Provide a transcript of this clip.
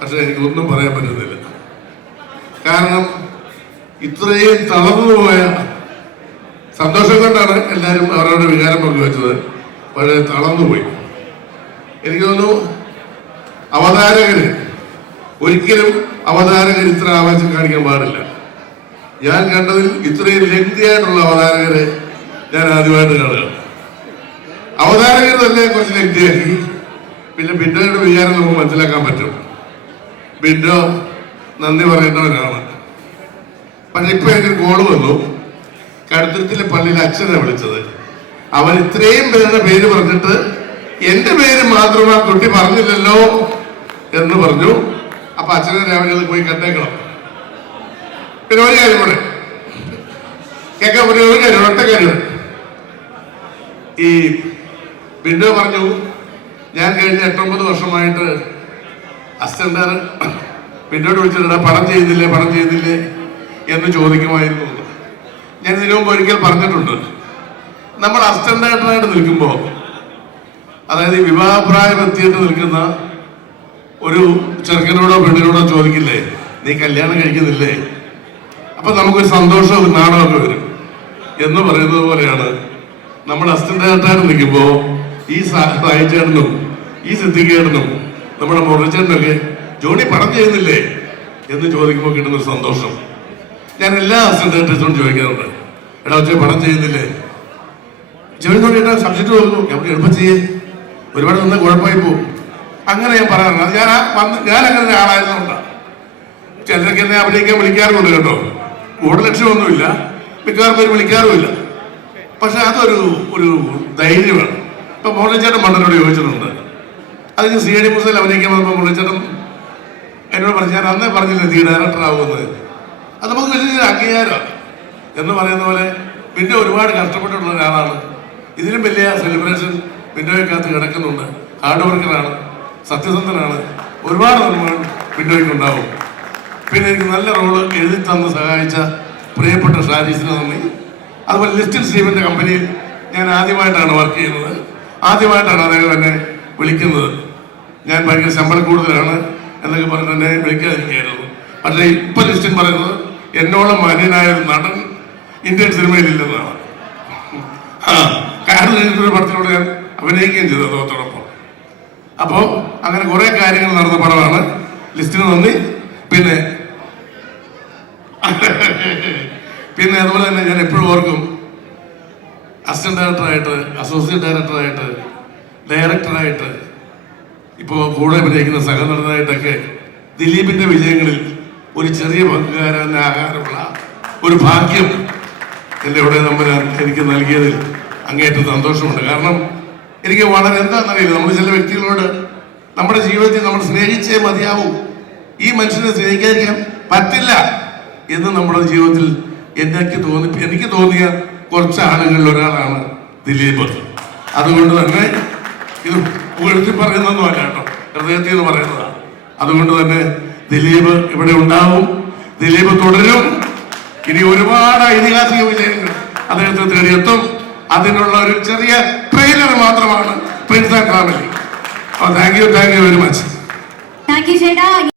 പക്ഷെ എനിക്കൊന്നും പറയാൻ പറ്റുന്നില്ല. കാരണം ഇത്രയും തളർന്നുപോയ സന്തോഷം കൊണ്ടാണ് എല്ലാവരും അവരവരുടെ വികാരം പങ്കുവെച്ചത്. പക്ഷേ തളർന്നുപോയി. എനിക്ക് തോന്നുന്നു അവതാരകര് ഒരിക്കലും ഇത്ര ആവേശം കാണിക്കാൻ പാടില്ല. ഞാൻ കണ്ടതിൽ ഇത്രയും ലെങ്തിയായിട്ടുള്ള അവതാരകരെ ഞാൻ ആദ്യമായിട്ട് കാണുകയാണ്. അവതാരകർ തന്നെ കുറച്ച് ലെങ്തിയാക്കി. പിന്നെ ബിൻഡോയുടെ വികാരം നമുക്ക് മനസ്സിലാക്കാൻ പറ്റും. ബിൻഡോ നന്ദി പറയേണ്ടവരാണ്. പക്ഷെ ഇപ്പൊ എനിക്ക് കോള് വന്നു, കടുത്തുരുത്തിലെ പള്ളിയിൽ അച്ഛനെ വിളിച്ചത്. അവൻ ഇത്രയും പേരുടെ പേര് പറഞ്ഞിട്ട് എന്റെ പേര് മാത്രം ആ കുട്ടി പറഞ്ഞില്ലല്ലോ എന്ന് പറഞ്ഞു. അപ്പൊ അച്ഛനെ രാവിലെ പോയി കണ്ടേക്കണം. പിന്നെ ഒരു കാര്യം കൂടെ കേൾക്കാൻ പറ്റിയ ഒരു കാര്യം, ഒറ്റ കാര്യം. ഈ ബിൻഡോ പറഞ്ഞു, ഞാൻ കഴിഞ്ഞ 8-9 വർഷമായിട്ട് അസിസ്റ്റന്റ് ബിൻഡോട് വിളിച്ചിട്ടാ പണം ചെയ്യുന്നില്ലേ എന്ന് ചോദിക്കുമായിരുന്നു. ഞാൻ ഇതിനു മുമ്പ് ഒരിക്കൽ പറഞ്ഞിട്ടുണ്ട്, നമ്മൾ അസിസ്റ്റന്റ് ഡയറക്ടറായിട്ട് നിൽക്കുമ്പോൾ, അതായത് ഈ വിവാഹപ്രായം എത്തിയിട്ട് നിൽക്കുന്ന ഒരു ചെറുക്കനോടോ പെണ്ണിനോടോ ചോദിക്കില്ലേ, നീ കല്യാണം കഴിക്കുന്നില്ലേ? അപ്പൊ നമുക്കൊരു സന്തോഷവും നാണമൊക്കെ വരും എന്ന് പറയുന്നത് പോലെയാണ് നമ്മൾ അസിസ്റ്റന്റ് ഡയറക്ടറായിട്ട് നിൽക്കുമ്പോൾ ഈ സായിച്ചേട്ടനും ഈ സിദ്ധിക്കേട്ടനും നമ്മുടെ മുരളിച്ചേട്ടനൊക്കെ ജോണി പണം ചെയ്യുന്നില്ലേ എന്ന് ചോദിക്കുമ്പോൾ കിട്ടുന്നൊരു സന്തോഷം ഞാൻ എല്ലാ അസിസ്റ്റന്റ് ഡയറക്ടേഴ്സിനോടും ചോദിക്കാറുണ്ട്. എടാ ഒച്ച പണം ചെയ്യുന്നില്ലേ? ചോദിച്ചോണ്ടിട്ടാ സബ്ജക്ട് തോന്നുന്നു, നമുക്ക് എളുപ്പം ചെയ്യേ, ഒരുപാട് നിന്ന് കുഴപ്പമായി പോകും. അങ്ങനെ ഞാൻ പറയാറുണ്ട്. അത് ഞാൻ അങ്ങനെ ഒരാളായതുകൊണ്ടാണ്. ചിലരൊക്കെ എന്നെ അഭിനയിക്കാൻ വിളിക്കാറുമുണ്ട് കേട്ടോ. കൂടുതൽ ലക്ഷ്യമൊന്നുമില്ല, മിക്കവാറും പേര് വിളിക്കാറുമില്ല. പക്ഷെ അതൊരു ധൈര്യമാണ്. ഇപ്പൊ മുരളിച്ചേട്ടൻ മണ്ണനോട് ചോദിച്ചിട്ടുണ്ട്, അതിന് CID മൂസയിൽ അഭിനയിക്കാൻ വന്നപ്പോൾ മുരളിച്ചേട്ടൻ എന്നോട് പറഞ്ഞു, ഞാൻ അന്നേ പറഞ്ഞില്ലേ നീ ഡയറക്ടർ ആവുമെന്ന്. അത് നമുക്ക് വലിയൊരു അംഗീകാരമാണ് എന്ന് പറയുന്ന പോലെ. പിന്നെ ഒരുപാട് കഷ്ടപ്പെട്ടിട്ടുള്ള ഒരാളാണ്. ഇതിലും വലിയ സെലിബ്രേഷൻ വിൻഡോയ്ക്കകത്ത് കിടക്കുന്നുണ്ട്. ഹാർഡ് വർക്കറാണ്, സത്യസന്ധനാണ്. ഒരുപാട് നന്മകൾ വിൻഡോയ്ക്ക് ഉണ്ടാവും. പിന്നെ എനിക്ക് നല്ല റോള് എഴുതി തന്ന് സഹായിച്ച പ്രിയപ്പെട്ട ഷാരീസിന് നന്ദി. അതുപോലെ ലിസ്റ്റിൻ സ്റ്റീവന്റെ കമ്പനിയിൽ ഞാൻ ആദ്യമായിട്ടാണ് വർക്ക് ചെയ്യുന്നത്. ആദ്യമായിട്ടാണ് അദ്ദേഹം എന്നെ വിളിക്കുന്നത്. ഞാൻ ഭയങ്കര ശമ്പളം കൂടുതലാണ് എന്നൊക്കെ പറഞ്ഞ് എന്നെ വിളിക്കാതിരിക്കുകയായിരുന്നു. പക്ഷേ ഇപ്പൊ ലിസ്റ്റിൻ പറയുന്നത് എന്നോളം മാന്യനായ ഒരു നടൻ ഇന്ത്യൻ സിനിമയിലില്ലെന്നാണ്. ഒരു പടത്തിലൂടെ ഞാൻ അഭിനയിക്കുകയും ചെയ്തു അതോടൊപ്പം. അപ്പോൾ അങ്ങനെ കുറെ കാര്യങ്ങൾ നടന്ന പടമാണ്. ലിസ്റ്റിന് നന്ദി. പിന്നെ അതുപോലെ തന്നെ ഞാൻ എപ്പോഴും ഓർക്കും, അസിസ്റ്റന്റ് ഡയറക്ടറായിട്ട്, അസോസിയേറ്റ് ഡയറക്ടറായിട്ട്, ഡയറക്ടറായിട്ട്, ഇപ്പോൾ കൂടെ അഭിനയിക്കുന്ന സഹനടനായിട്ടൊക്കെ ദിലീപിന്റെ വിജയങ്ങളിൽ ഒരു ചെറിയ പങ്കുകാരനാകാനുള്ള ഒരു ഭാഗ്യം എൻ്റെ ഇവിടെ എനിക്ക് നൽകിയതിൽ അങ്ങേയറ്റം സന്തോഷമുണ്ട്. കാരണം എനിക്ക് വളരെ എന്താണെന്നറിയില്ല, നമ്മൾ ചില വ്യക്തികളോട് നമ്മുടെ ജീവിതത്തിൽ നമ്മൾ സ്നേഹിച്ചേ മതിയാവൂ, ഈ മനുഷ്യനെ സ്നേഹിക്കാതിരിക്കാൻ പറ്റില്ല എന്ന് നമ്മുടെ ജീവിതത്തിൽ എനിക്ക് തോന്നിയ കുറച്ച് ആളുകളിൽ ഒരാളാണ് ദിലീപ്. അതുകൊണ്ട് തന്നെ ഇത് പുകഴ്ത്തി പറയുന്നൊന്നും അല്ല കേട്ടോ, ഹൃദയത്തിൽ നിന്ന് പറയുന്നതാണ്. അതുകൊണ്ട് തന്നെ ദിലീപ് ഇവിടെ ഉണ്ടാവും, ദിലീപ് തുടരും. ഇനി ഒരുപാട് ഐതിഹാസിക വിജയങ്ങൾ അദ്ദേഹത്തെ തേടിയെത്തും. അതിനുള്ള ഒരു ചെറിയ ട്രെയിലർ മാത്രമാണ് Prince and family. Thank you very much.